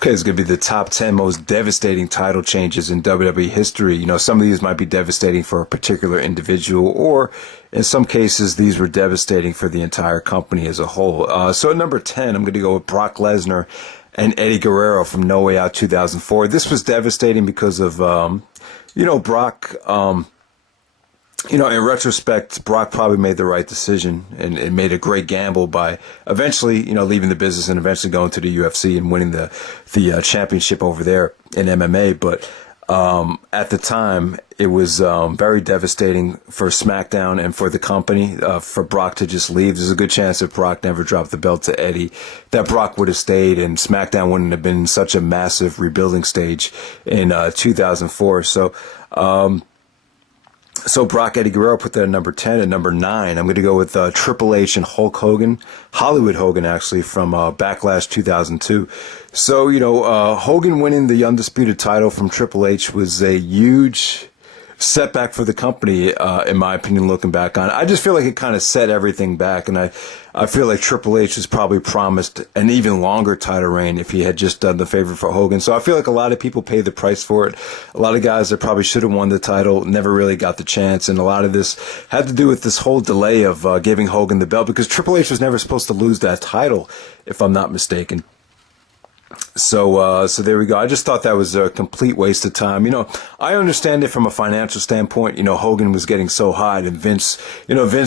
Okay, it's going to be the top 10 most devastating title changes in WWE history. You know, some of these might be devastating for a particular individual, or in some cases, these were devastating for the entire company as a whole. So at number 10, I'm going to go with Brock Lesnar and Eddie Guerrero from No Way Out 2004. This was devastating because of, Brock. In retrospect, Brock probably made the right decision and made a great gamble by eventually, leaving the business and eventually going to the UFC and winning the championship over there in MMA. But at the time, it was very devastating for SmackDown and for the company, for Brock to just leave. There's a good chance if Brock never dropped the belt to Eddie, that Brock would have stayed and SmackDown wouldn't have been such a massive rebuilding stage in 2004. So Brock, Eddie Guerrero, put that at number 10. At number 9, I'm going to go with Triple H and Hulk Hogan, Hollywood Hogan, actually, from Backlash 2002. So, Hogan winning the undisputed title from Triple H was a huge setback for the company, in my opinion, looking back on it. I just feel like it kind of set everything back, and I feel like Triple H was probably promised an even longer title reign if he had just done the favor for Hogan. So I feel like a lot of people paid the price for it. A lot of guys that probably should have won the title never really got the chance, and a lot of this had to do with this whole delay of giving Hogan the belt, because Triple H was never supposed to lose that title, if I'm not mistaken. So there we go. I just thought that was a complete waste of time. I understand it from a financial standpoint. Hogan was getting so hot, and Vince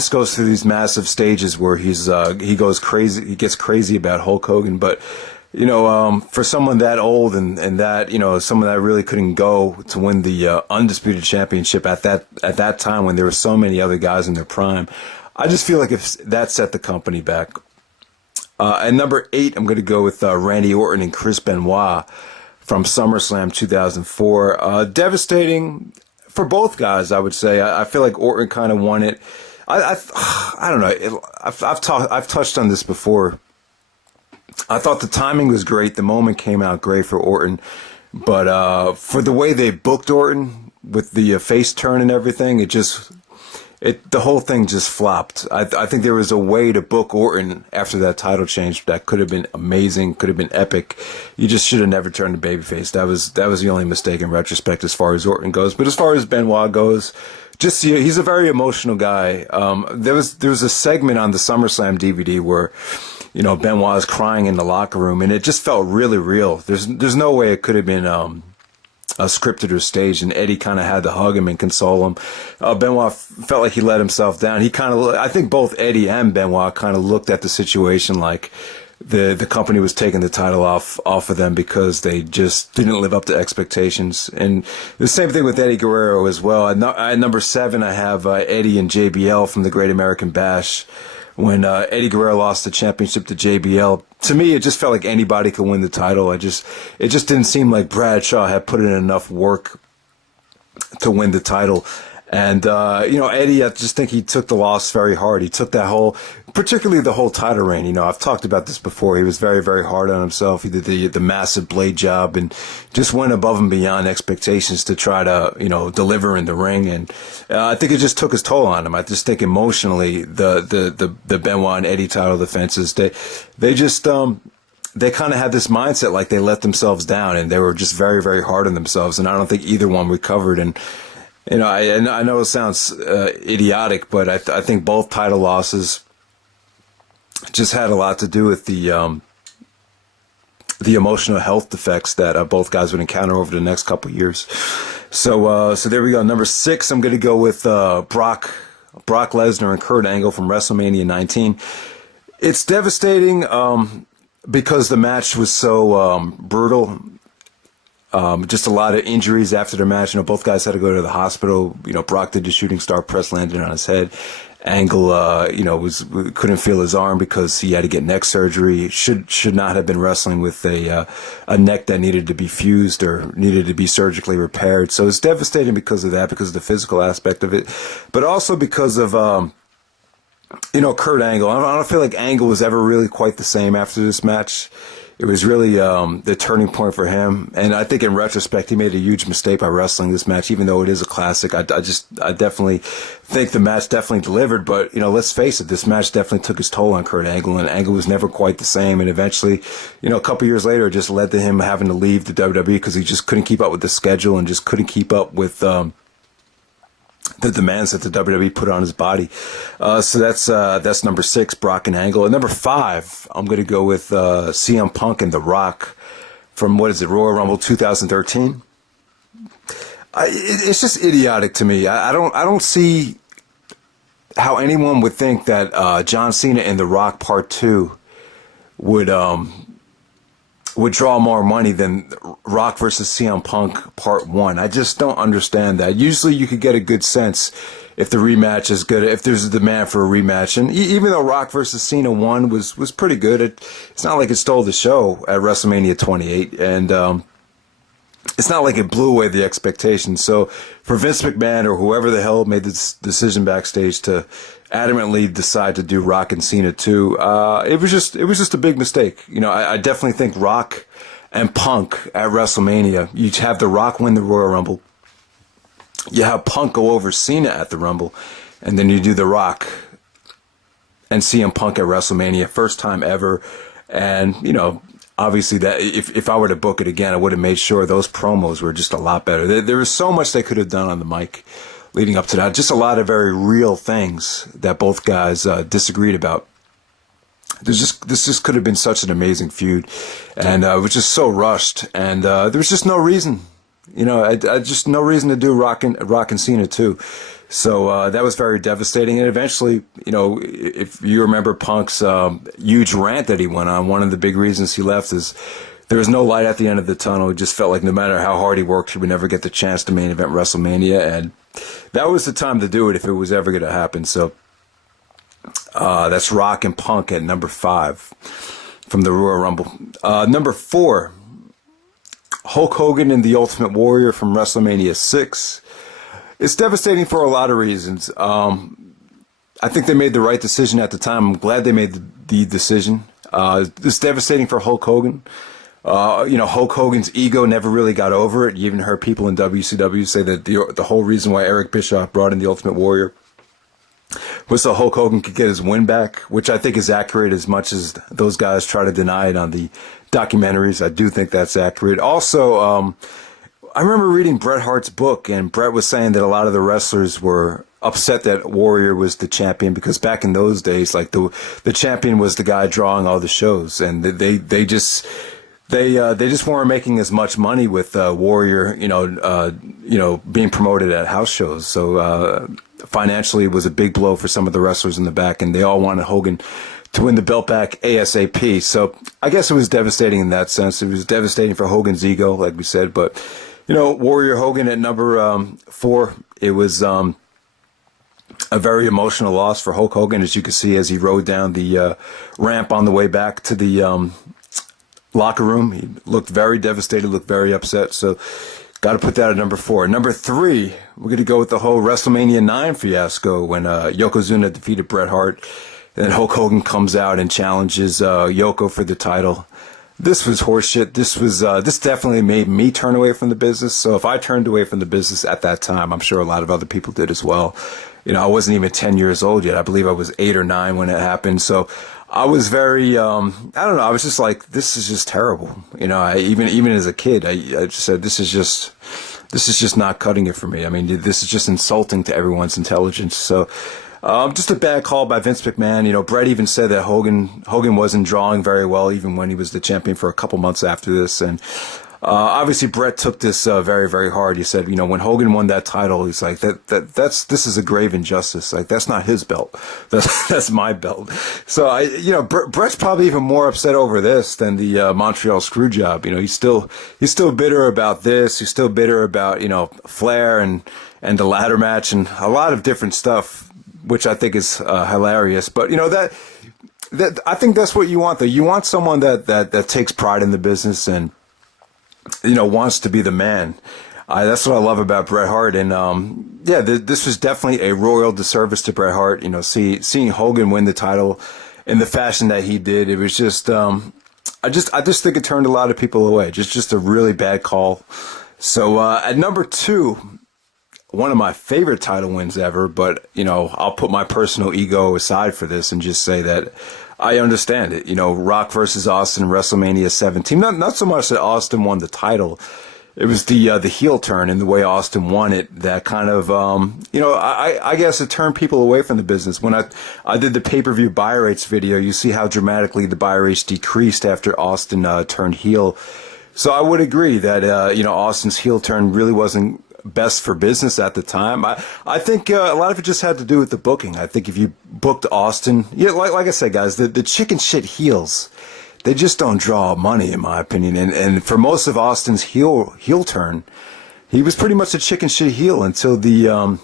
goes through these massive stages where he goes crazy. He gets crazy about Hulk Hogan. But, for someone that old and that, someone that really couldn't go to win the undisputed championship at that time when there were so many other guys in their prime, I just feel like if that set the company back. At number 8, I'm going to go with Randy Orton and Chris Benoit from SummerSlam 2004. Devastating for both guys, I would say. I feel like Orton kind of won it. I don't know. I've touched on this before. I thought the timing was great. The moment came out great for Orton, but for the way they booked Orton with the face turn and everything, the whole thing just flopped. I think there was a way to book Orton after that title change that could have been amazing, could have been epic. You just should have never turned to babyface. That was the only mistake in retrospect as far as Orton goes. But as far as Benoit goes, he's a very emotional guy. There was a segment on the SummerSlam DVD where Benoit is crying in the locker room, and it just felt really real. There's no way it could have been scripted or staged, and Eddie kind of had to hug him and console him. Benoit felt like he let himself down. I think both Eddie and Benoit kind of looked at the situation like the company was taking the title off of them because they just didn't live up to expectations. And the same thing with Eddie Guerrero as well. At number 7, I have Eddie and JBL from the Great American Bash. When Eddie Guerrero lost the championship to JBL, to me, it just felt like anybody could win the title. It just didn't seem like Bradshaw had put in enough work to win the title. And, Eddie, I just think he took the loss very hard. He took particularly the whole title reign. I've talked about this before. He was very, very hard on himself. He did the massive blade job and just went above and beyond expectations to try to, deliver in the ring. And I think it just took his toll on him. I just think emotionally, the Benoit and Eddie title defenses, they kind of had this mindset like they let themselves down, and they were just very, very hard on themselves. And I don't think either one recovered. And I know it sounds idiotic, but I think both title losses just had a lot to do with the emotional health effects that both guys would encounter over the next couple of years. So there we go. Number 6, I'm going to go with Brock Lesnar and Kurt Angle from WrestleMania 19. It's devastating because the match was so brutal. Just a lot of injuries after the match. Both guys had to go to the hospital. Brock did the shooting star press, landed on his head. Angle, couldn't feel his arm because he had to get neck surgery. Should not have been wrestling with a neck that needed to be fused or needed to be surgically repaired. So it's devastating because of that, because of the physical aspect of it, but also because of, Kurt Angle. I don't feel like Angle was ever really quite the same after this match. It was really the turning point for him. And I think in retrospect, he made a huge mistake by wrestling this match, even though it is a classic. I definitely think the match definitely delivered. But, let's face it, this match definitely took its toll on Kurt Angle, and Angle was never quite the same. And eventually, a couple years later, it just led to him having to leave the WWE because he just couldn't keep up with the schedule and just couldn't keep up with the demands that the WWE put on his body. So that's number 6, Brock and Angle. And number 5, I'm going to go with CM Punk and The Rock from, Royal Rumble 2013. It's just idiotic to me. I don't see how anyone would think that John Cena and The Rock Part 2 would draw more money than Rock versus CM Punk Part 1. I just don't understand that. Usually you could get a good sense if the rematch is good, if there's a demand for a rematch. And even though Rock versus Cena 1 was pretty good, it's not like it stole the show at WrestleMania 28. And it's not like it blew away the expectations. So for Vince McMahon or whoever the hell made this decision backstage to adamantly decide to do Rock and Cena 2, it was just a big mistake. I definitely think Rock and Punk at WrestleMania, you have The Rock win the Royal Rumble, you have Punk go over Cena at the Rumble, and then you do The Rock and CM Punk at WrestleMania, first time ever. And obviously, that if I were to book it again, I would have made sure those promos were just a lot better. There was so much they could have done on the mic leading up to that. Just a lot of very real things that both guys disagreed about. This just could have been such an amazing feud, and it was just so rushed, and there was just no reason. Just no reason to do Rock and Cena too. So that was very devastating. And eventually, if you remember Punk's huge rant that he went on, one of the big reasons he left is there was no light at the end of the tunnel. It just felt like no matter how hard he worked, he would never get the chance to main event WrestleMania. And that was the time to do it if it was ever going to happen. So that's Rock and Punk at number 5 from the Royal Rumble. Number 4, Hulk Hogan and the Ultimate Warrior from WrestleMania 6. It's devastating for a lot of reasons. I think they made the right decision at the time. I'm glad they made the decision. It's devastating for Hulk Hogan. Hulk Hogan's ego never really got over it. You even heard people in WCW say that the whole reason why Eric Bischoff brought in the Ultimate Warrior was so Hulk Hogan could get his win back, which I think is accurate as much as those guys try to deny it on the documentaries. I do think that's accurate. Also, I remember reading Bret Hart's book, and Bret was saying that a lot of the wrestlers were upset that Warrior was the champion because back in those days, like the champion was the guy drawing all the shows, and they just weren't making as much money with Warrior, being promoted at house shows. So financially, it was a big blow for some of the wrestlers in the back, and they all wanted Hogan to win the belt back ASAP. So I guess it was devastating in that sense. It was devastating for Hogan's ego, like we said, but. Warrior Hogan at number 4, it was a very emotional loss for Hulk Hogan, as you can see as he rode down the ramp on the way back to the locker room. He looked very devastated, looked very upset, so got to put that at number 4. Number 3, we're going to go with the whole WrestleMania 9 fiasco when Yokozuna defeated Bret Hart, and then Hulk Hogan comes out and challenges Yoko for the title. This was horseshit. This definitely made me turn away from the business. So if I turned away from the business at that time, I'm sure a lot of other people did as well. I wasn't even 10 years old yet. I believe I was 8 or 9 when it happened. So I was very, I don't know. I was just like, this is just terrible. Even as a kid, I just said, this is just not cutting it for me. I mean, this is just insulting to everyone's intelligence. So. Just a bad call by Vince McMahon. Bret even said that Hogan wasn't drawing very well even when he was the champion for a couple months after this. And obviously Bret took this very, very hard. He said, when Hogan won that title, he's like, this is a grave injustice. Like, that's not his belt. That's my belt. So Bret's probably even more upset over this than the Montreal screw job. He's still bitter about this. He's still bitter about, Flair and the ladder match and a lot of different stuff, which I think is hilarious. But that I think that's what you want, though. You want someone that takes pride in the business and wants to be the man. That's what I love about Bret Hart. And this was definitely a royal disservice to Bret Hart. Seeing Hogan win the title in the fashion that he did, it was just I just think it turned a lot of people away. Just a really bad call. So at number 2, one of my favorite title wins ever, but I'll put my personal ego aside for this and just say that I understand it. Rock versus Austin, WrestleMania 17. Not so much that Austin won the title. It was the heel turn and the way Austin won it that kind of, I guess it turned people away from the business. When I did the pay-per-view buy rates video, you see how dramatically the buy rates decreased after Austin turned heel. So I would agree that, Austin's heel turn really wasn't best for business at the time. I think a lot of it just had to do with the booking. I think if you booked Austin, like I said, guys, the chicken shit heels, they just don't draw money, in my opinion. And for most of Austin's heel turn, he was pretty much a chicken shit heel until the,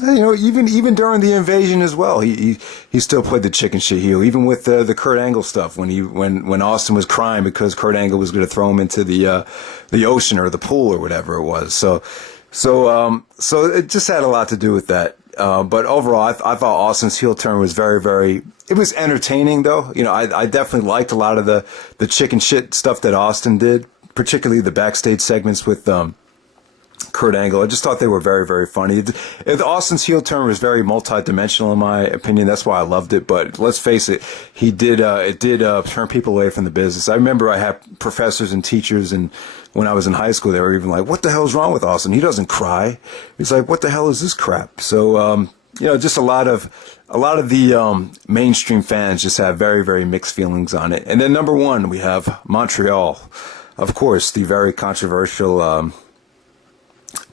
even during the invasion as well. He still played the chicken shit heel, even with the Kurt Angle stuff when Austin was crying because Kurt Angle was going to throw him into the ocean or the pool or whatever it was. So it just had a lot to do with that. But overall, I thought Austin's heel turn was very, very. It was entertaining, though. I definitely liked a lot of the chicken shit stuff that Austin did, particularly the backstage segments with Kurt Angle. I just thought they were very, very funny. Austin's heel turn was very multi-dimensional, in my opinion. That's why I loved it. But let's face it, it did turn people away from the business. I remember I had professors and teachers, and when I was in high school, they were even like, "What the hell's wrong with Austin? He doesn't cry." He's like, "What the hell is this crap?" So, just a lot of the mainstream fans just have very, very mixed feelings on it. And then number 1, we have Montreal, of course, the very controversial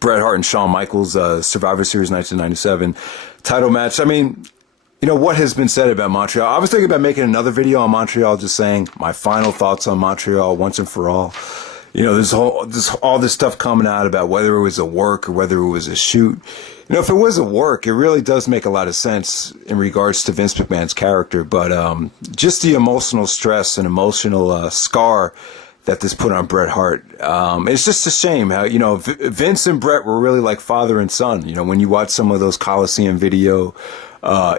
Bret Hart and Shawn Michaels Survivor Series 1997 title match. I mean, what has been said about Montreal? I was thinking about making another video on Montreal, just saying my final thoughts on Montreal once and for all. There's all this stuff coming out about whether it was a work or whether it was a shoot. If it was a work, it really does make a lot of sense in regards to Vince McMahon's character. But just the emotional stress and emotional scar that this put on Bret Hart. It's just a shame how, Vince and Bret were really like father and son. When you watch some of those Coliseum video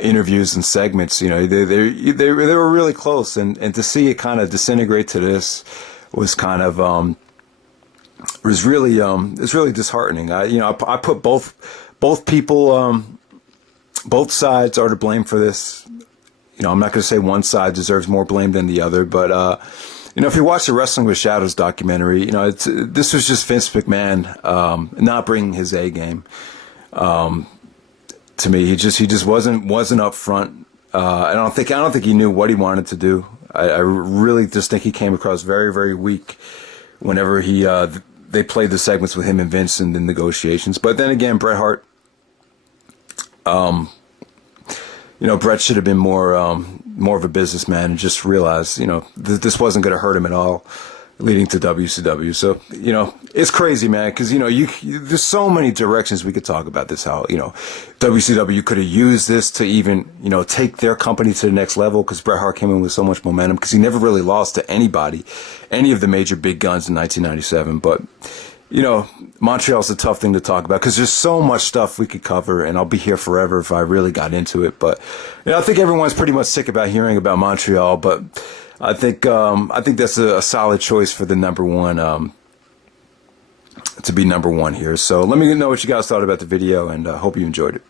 interviews and segments, they were really close. And to see it kind of disintegrate to this was kind of, it's really disheartening. I put both people, both sides are to blame for this. I'm not going to say one side deserves more blame than the other, but, if you watch the Wrestling with Shadows documentary, this was just Vince McMahon not bringing his A game. To me, he just wasn't up front. I don't think he knew what he wanted to do. I really just think he came across very, very weak whenever they played the segments with him and Vince in the negotiations. But then again, Bret Hart, Bret should have been more of a businessman and just realized, this wasn't going to hurt him at all, leading to WCW. So, it's crazy, man, because, there's so many directions we could talk about this, how, WCW could have used this to even, take their company to the next level, because Bret Hart came in with so much momentum, because he never really lost to anybody, any of the major big guns in 1997. But, Montreal's a tough thing to talk about because there's so much stuff we could cover, and I'll be here forever if I really got into it. But I think everyone's pretty much sick about hearing about Montreal. But I think that's a solid choice for the number 1 to be number 1 here. So let me know what you guys thought about the video, and hope you enjoyed it.